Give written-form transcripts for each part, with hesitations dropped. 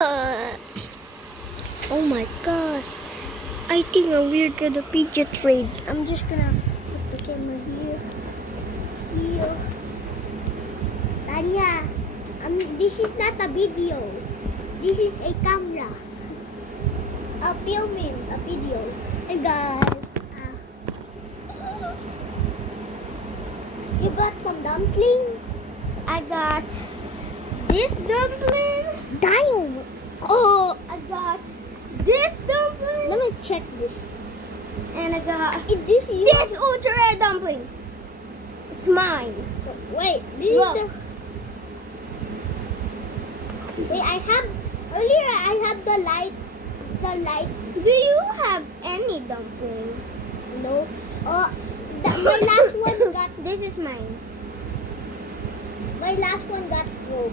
Oh my gosh. I think we're gonna fidget trade. I'm just gonna put the camera here. Here. Tanya, this is not a video. This is a camera. A filming, a video. Hey guys. You got some dumpling? I got this dumpling. Damn. Oh, I got this dumpling. Let me check this. And I got this ultra red dumpling. It's mine. Wait, this is the. Wait, I have the light. The light. Do you have any dumpling? No. My last one got. This is mine. My last one got broke.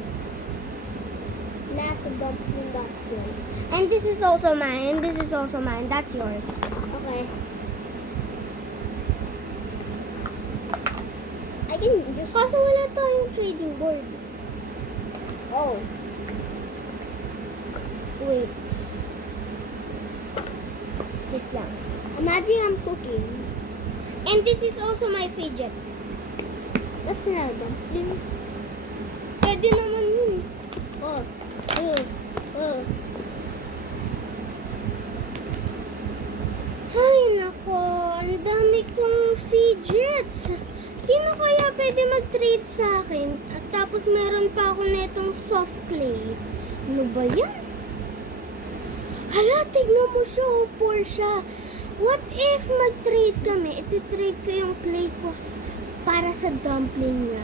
Last dumpling got broke. And this is also mine. And this is also mine. That's yours. Okay. I can just. Kaso wala tayong trading board. Oh. Wait. Wait lang. Imagine I'm cooking. And this is also my fidget. That's not a dumpling. Pwede naman yun. Oh. Ay, nako. Ang dami kong fidgets. Sino kaya pwede mag-trade sa akin? At tapos meron pa ako netong soft clay. Ano ba yan? Hala, tignan mo siya. Oh, poor siya. What if mag-trade kami? Iti-trade ko yung clay ko para sa dumpling niya.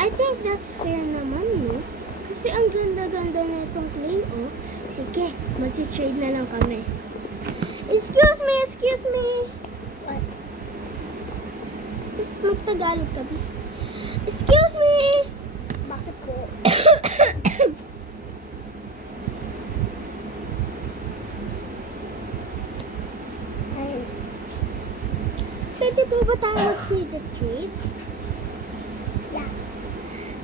I think that's fair naman, no? Kasi ang ganda-ganda na itong clay, oh. Sige, mag-trade na lang kami. Excuse me! What? Magtagalog ka, B. Excuse me! Bakit po? Pwede po ba tayo mag-fidget trade? Yeah.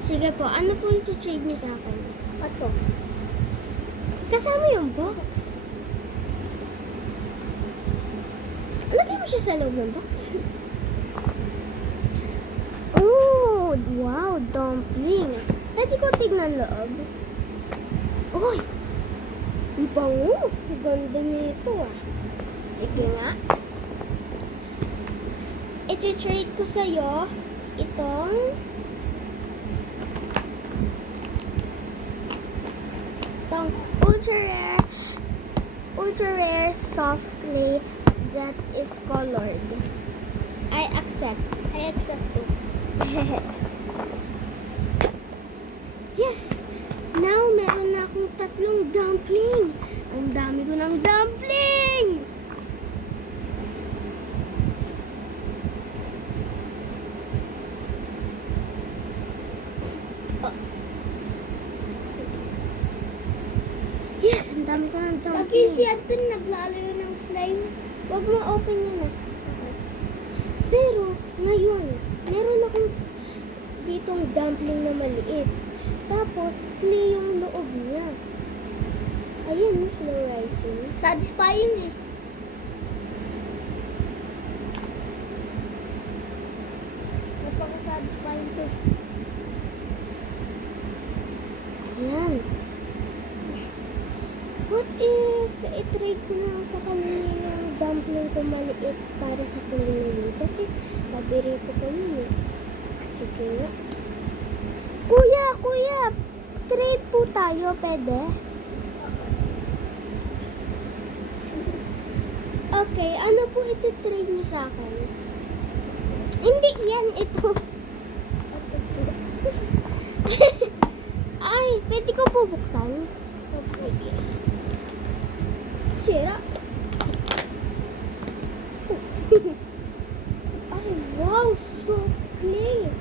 Sige po, ano po yung trade niyo sa akin? Ito. Kasama yung box. Lagay mo siya sa loob ng box. Oh, wow, dumpling. Pwede ko tignan loob. Uy, ang bango. Ang ganda nito ah. Sige nga. I-trade ko sa'yo itong ultra rare soft clay that is colored. I accept it. Yes! Now, meron na akong 3 dumpling. Ang dami ko ng dumpling! Yes, ang dami ko ng dumpling. Lagi siya doon naglalayo ng slime. Huwag mo open yun ah. Pero, ngayon, meron akong ditong dumpling na maliit. Tapos, clay yung loob niya. Ayan yung fluorescent. Satisfying eh. Napaka-satisfying to. Ayan. What if i-trade ko na sa kanila yung dumpling ko maliit para sa clay na yun? Kasi paborito ko yun eh. Sige nga. Kuya, trade po tayo, pwede? Okay, ano po iti-trade niyo sa akin? Hindi yan, ito. Ay, pwede ko po buksan? Sige. Sira. Ay, wow, so clean.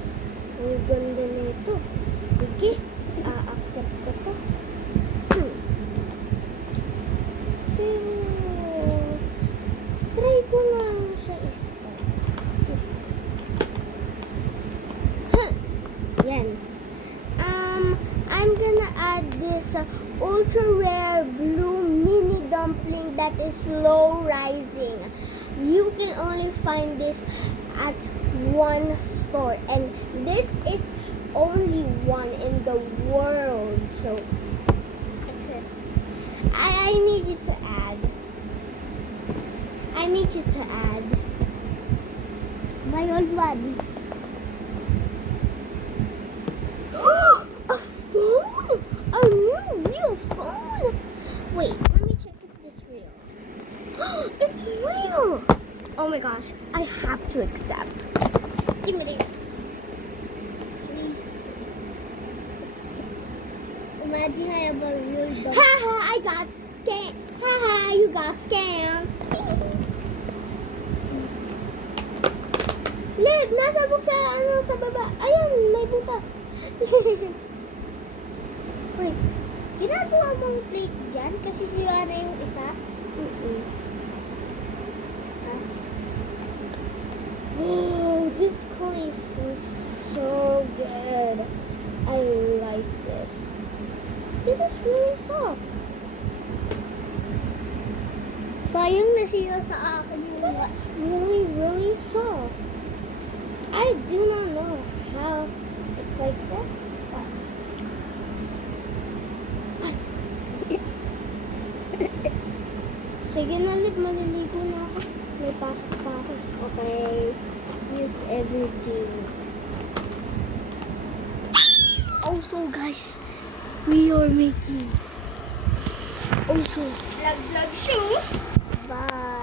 Ang ganda nito. Sige, a-accept ko to. Pero, try ko nga siya isa. is a ultra rare blue mini dumpling that is slow rising. You can only find this at one store, and this is only one in the world. So I need you to add. I need you to add my old one. A phone! A new real phone! Wait, let me check if it's real. It's real! Oh my gosh, I have to accept. Give me this. Imagine I have a real dog. Haha, I got scammed. Haha, you got scammed. Lib, nasa book sa baba. Ayun, may butas. Wait, ginagawa mong plate dyan? Kasi sira na yung isa? Oh, this place is so good. I like this. This is really soft. Sayang nasira sa akin yung It's really, really soft. I do not know how it's like this. Sige na, Lib. Maliligo na ako. May pasok pa ako. Okay, use everything. Also, guys, we are making... Also, Vlog shoe. bye.